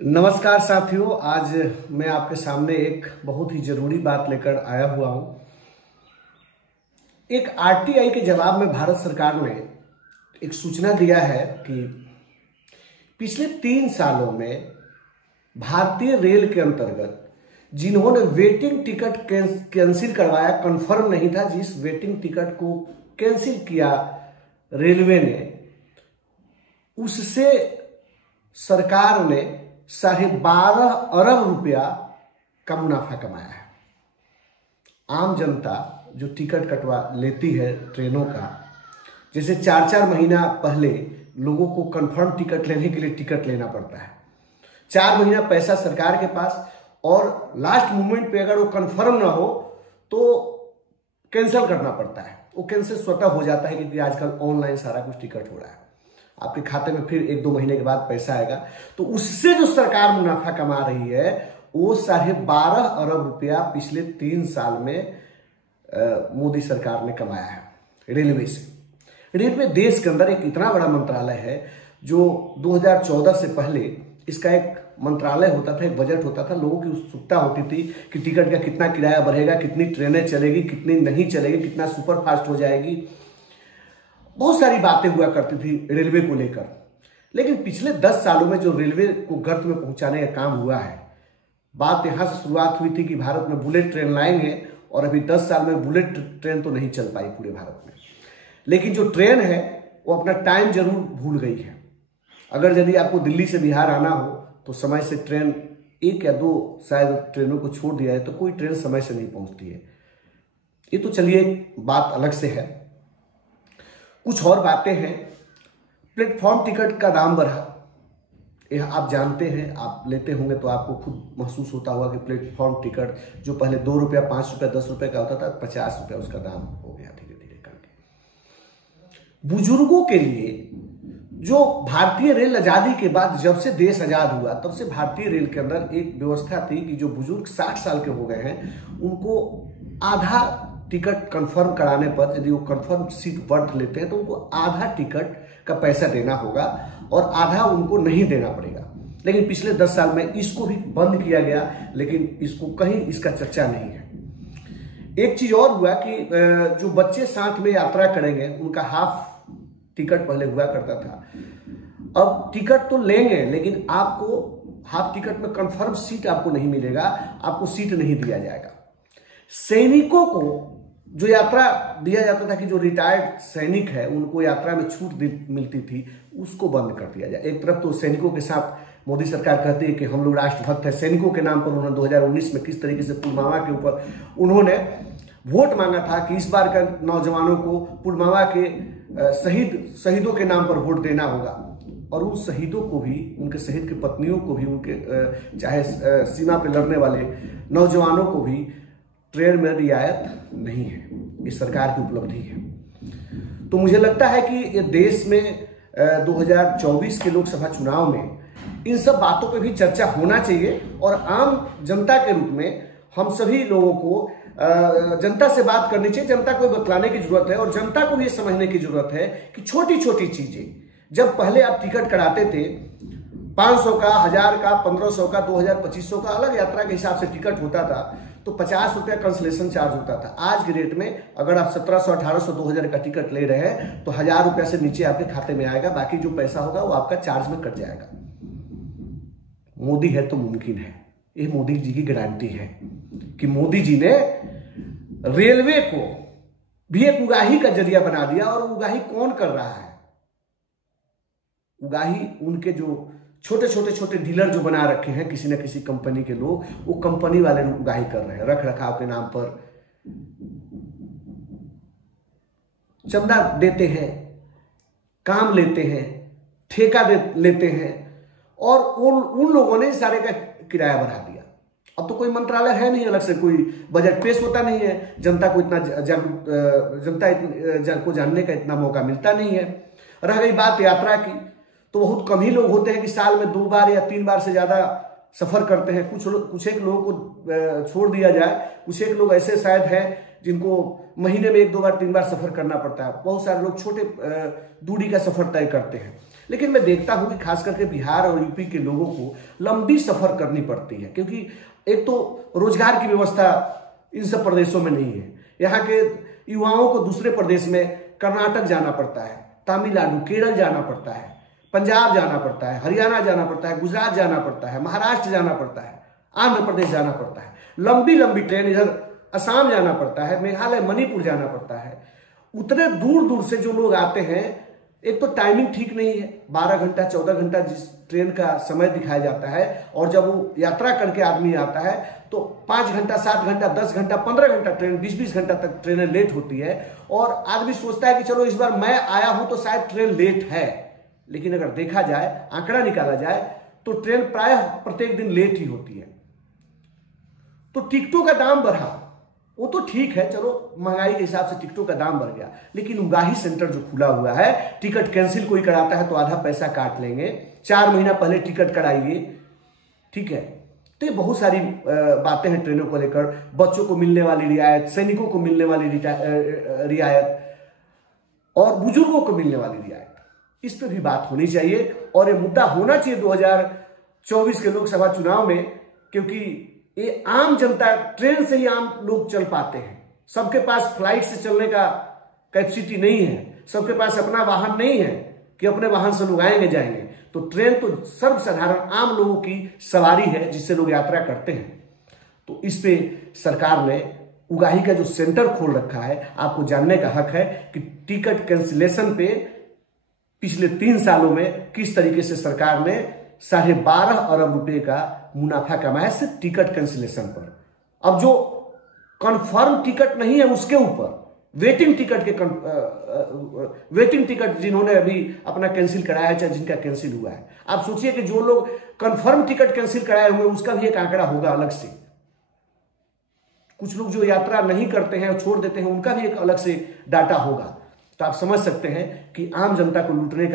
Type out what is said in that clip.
नमस्कार साथियों, आज मैं आपके सामने एक बहुत ही जरूरी बात लेकर आया हुआ हूं। एक आरटीआई के जवाब में भारत सरकार ने एक सूचना दिया है कि पिछले 3 सालों में भारतीय रेल के अंतर्गत जिन्होंने वेटिंग टिकट कैंसिल करवाया, कंफर्म नहीं था, जिस वेटिंग टिकट को कैंसिल किया रेलवे ने, उससे सरकार ने 12.5 अरब रुपया का मुनाफा कमाया है। आम जनता जो टिकट कटवा लेती है ट्रेनों का, जैसे 4-4 महीना पहले लोगों को कंफर्म टिकट लेने के लिए टिकट लेना पड़ता है, 4 महीना पैसा सरकार के पास, और लास्ट मोमेंट पे अगर वो कंफर्म ना हो तो कैंसिल करना पड़ता है। वो कैंसिल स्वतः हो जाता है क्योंकि आजकल ऑनलाइन सारा कुछ टिकट हो रहा है, आपके खाते में फिर 1-2 महीने के बाद पैसा आएगा। तो उससे जो सरकार मुनाफा कमा रही है वो 12.5 अरब रुपया पिछले 3 साल में मोदी सरकार ने कमाया है रेलवे से। रेलवे देश के अंदर एक इतना बड़ा मंत्रालय है जो 2014 से पहले इसका एक मंत्रालय होता था, एक बजट होता था, लोगों की उत्सुकता होती थी कि टिकट का कितना किराया बढ़ेगा, कितनी ट्रेनें चलेगी, कितनी नहीं चलेगी, कितना सुपर फास्ट हो जाएगी, बहुत सारी बातें हुआ करती थी रेलवे को लेकर। लेकिन पिछले 10 सालों में जो रेलवे को गर्त में पहुंचाने का काम हुआ है, बात यहां से शुरुआत हुई थी कि भारत में बुलेट ट्रेन लाएंगे, और अभी 10 साल में बुलेट ट्रेन तो नहीं चल पाई पूरे भारत में, लेकिन जो ट्रेन है वो अपना टाइम जरूर भूल गई है। अगर यदि आपको दिल्ली से बिहार आना हो तो समय से ट्रेन 1 या 2 शायद ट्रेनों को छोड़ दिया है तो कोई ट्रेन समय से नहीं पहुंचती है। ये तो चलिए बात अलग से है। कुछ और बातें हैं। प्लेटफॉर्म टिकट का दाम बढ़ा, यह आप जानते हैं, आप लेते होंगे तो आपको खुद महसूस होता होगा कि प्लेटफॉर्म टिकट जो पहले 2 रुपया, 5 रुपया, 10 रुपये का होता था, 50 रुपया उसका दाम हो गया धीरे धीरे करके। बुजुर्गों के लिए जो भारतीय रेल आजादी के बाद, जब से देश आजाद हुआ तब से भारतीय रेल के अंदर एक व्यवस्था थी कि जो बुजुर्ग 60 साल के हो गए हैं उनको आधा टिकट कंफर्म कराने पर, यदि वो कंफर्म सीट बर्थ लेते हैं तो उनको आधा टिकट का पैसा देना होगा और आधा उनको नहीं देना पड़ेगा। लेकिन पिछले 10 साल में इसको भी बंद किया गया, लेकिन इसको कहीं इसका चर्चा नहीं है। एक चीज और हुआ कि जो बच्चे साथ में यात्रा करेंगे उनका हाफ टिकट पहले हुआ करता था, अब टिकट तो लेंगे लेकिन आपको हाफ टिकट में कंफर्म सीट आपको नहीं मिलेगा, आपको सीट नहीं दिया जाएगा। सैनिकों को जो यात्रा दिया जाता था कि जो रिटायर्ड सैनिक है उनको यात्रा में छूट मिलती थी, उसको बंद कर दिया जाए। एक तरफ तो सैनिकों के साथ मोदी सरकार कहती है कि हम लोग राष्ट्रभक्त है, सैनिकों के नाम पर उन्होंने 2019 में किस तरीके से पुलवामा के ऊपर उन्होंने वोट मांगा था कि इस बार का नौजवानों को पुलवामा के शहीदों के नाम पर वोट देना होगा, और उन शहीदों को भी, उनके शहीद की पत्नियों को भी, उनके चाहे सीमा पे लड़ने वाले नौजवानों को भी ट्रेन में रियायत नहीं है। ये सरकार की उपलब्धि है। तो मुझे लगता है कि ये देश में 2024 के लोकसभा चुनाव में इन सब बातों पे भी चर्चा होना चाहिए, और आम जनता के रूप में हम सभी लोगों को जनता से बात करनी चाहिए। जनता को बतलाने की जरूरत है, और जनता को ये समझने की जरूरत है कि छोटी छोटी चीजें, जब पहले आप टिकट कराते थे 500 का, 1000 का, 1500 का, 2000, 2500 का, अलग यात्रा के हिसाब से टिकट होता था, तो 50 रुपया कैंसलेशन चार्ज होता था। आज के रेट में अगर आप 1700, 1800, 2000 का टिकट ले रहे हैं तो 1000 रुपया से नीचे आपके खाते में आएगा, बाकी जो पैसा होगा वो आपका चार्ज में कट जाएगा। मोदी है तो मुमकिन है, ये मोदी जी की गारंटी है कि मोदी जी ने रेलवे को भी एक उगाही का जरिया बना दिया। और उगाही कौन कर रहा है? उगाही उनके जो छोटे डीलर जो बना रखे हैं किसी न किसी कंपनी के लोग, वो कंपनी वाले उगाही कर रहे हैं। रख रखाव के नाम पर चंदा देते हैं, काम लेते हैं, ठेका लेते हैं, और उन लोगों ने सारे का किराया बढ़ा दिया। अब तो कोई मंत्रालय है नहीं, अलग से कोई बजट पेश होता नहीं है, जनता को इतना जनता को जानने का इतना मौका मिलता नहीं है। रह गई बात यात्रा की, तो बहुत कम ही लोग होते हैं कि साल में 2 बार या 3 बार से ज्यादा सफर करते हैं। कुछ एक लोगों को छोड़ दिया जाए, कुछ एक लोग ऐसे शायद हैं जिनको महीने में 1-2 बार 3 बार सफर करना पड़ता है। बहुत सारे लोग छोटे दूरी का सफर तय करते हैं। लेकिन मैं देखता हूं कि खास करके बिहार और यूपी के लोगों को लंबी सफर करनी पड़ती है, क्योंकि एक तो रोजगार की व्यवस्था इन सब प्रदेशों में नहीं है। यहाँ के युवाओं को दूसरे प्रदेश में कर्नाटक जाना पड़ता है, तमिलनाडु, केरल जाना पड़ता है, पंजाब जाना पड़ता है, हरियाणा जाना पड़ता है, गुजरात जाना पड़ता है, महाराष्ट्र जाना पड़ता है, आंध्र प्रदेश जाना पड़ता है, लंबी लंबी ट्रेन, इधर असम जाना पड़ता है, मेघालय, मणिपुर जाना पड़ता है। उतने दूर दूर से जो लोग आते हैं, एक तो टाइमिंग ठीक नहीं है, 12 घंटा 14 घंटा जिस ट्रेन का समय दिखाया जाता है, और जब वो यात्रा करके आदमी आता है तो 5 घंटा 7 घंटा 10 घंटा 15 घंटा ट्रेन 20-20 घंटा तक ट्रेनें लेट होती है। और आदमी सोचता है कि चलो इस बार मैं आया हूं तो शायद ट्रेन लेट है, लेकिन अगर देखा जाए, आंकड़ा निकाला जाए, तो ट्रेन प्रायः प्रत्येक दिन लेट ही होती है। तो टिकटों का दाम बढ़ा, वो तो ठीक है, चलो महंगाई के हिसाब से टिकटों का दाम बढ़ गया, लेकिन उगाही सेंटर जो खुला हुआ है, टिकट कैंसिल कोई कराता है तो आधा पैसा काट लेंगे, 4 महीना पहले टिकट कराइए, ठीक है। तो ये बहुत सारी बातें हैं ट्रेनों को लेकर, बच्चों को मिलने वाली रियायत, सैनिकों को मिलने वाली रियायत और बुजुर्गों को मिलने वाली रियायत, इस पर भी बात होनी चाहिए। और ये मुद्दा होना चाहिए 2024 के लोकसभा चुनाव में, क्योंकि ये आम जनता, ट्रेन से ही आम लोग चल पाते हैं। सबके पास फ्लाइट से चलने का कैपेसिटी नहीं है, सबके पास अपना वाहन नहीं है कि अपने वाहन से लोग आएंगे जाएंगे। तो ट्रेन तो सर्वसाधारण आम लोगों की सवारी है जिससे लोग यात्रा करते हैं। तो इस पे सरकार ने उगाही का जो सेंटर खोल रखा है, आपको जानने का हक है कि टिकट कैंसिलेशन पे पिछले 3 सालों में किस तरीके से सरकार ने 12.5 अरब रुपए का मुनाफा कमाया सिर्फ टिकट कैंसिलेशन पर। अब जो कंफर्म टिकट नहीं है उसके ऊपर वेटिंग टिकट जिन्होंने अभी अपना कैंसिल कराया है, चाहे जिनका कैंसिल हुआ है, आप सोचिए कि जो लोग कंफर्म टिकट कैंसिल कराए हुए उसका भी एक आंकड़ा होगा अलग से। कुछ लोग जो यात्रा नहीं करते हैं और छोड़ देते हैं, उनका भी एक अलग से डाटा होगा। तो आप समझ सकते हैं कि आम जनता को लूटने का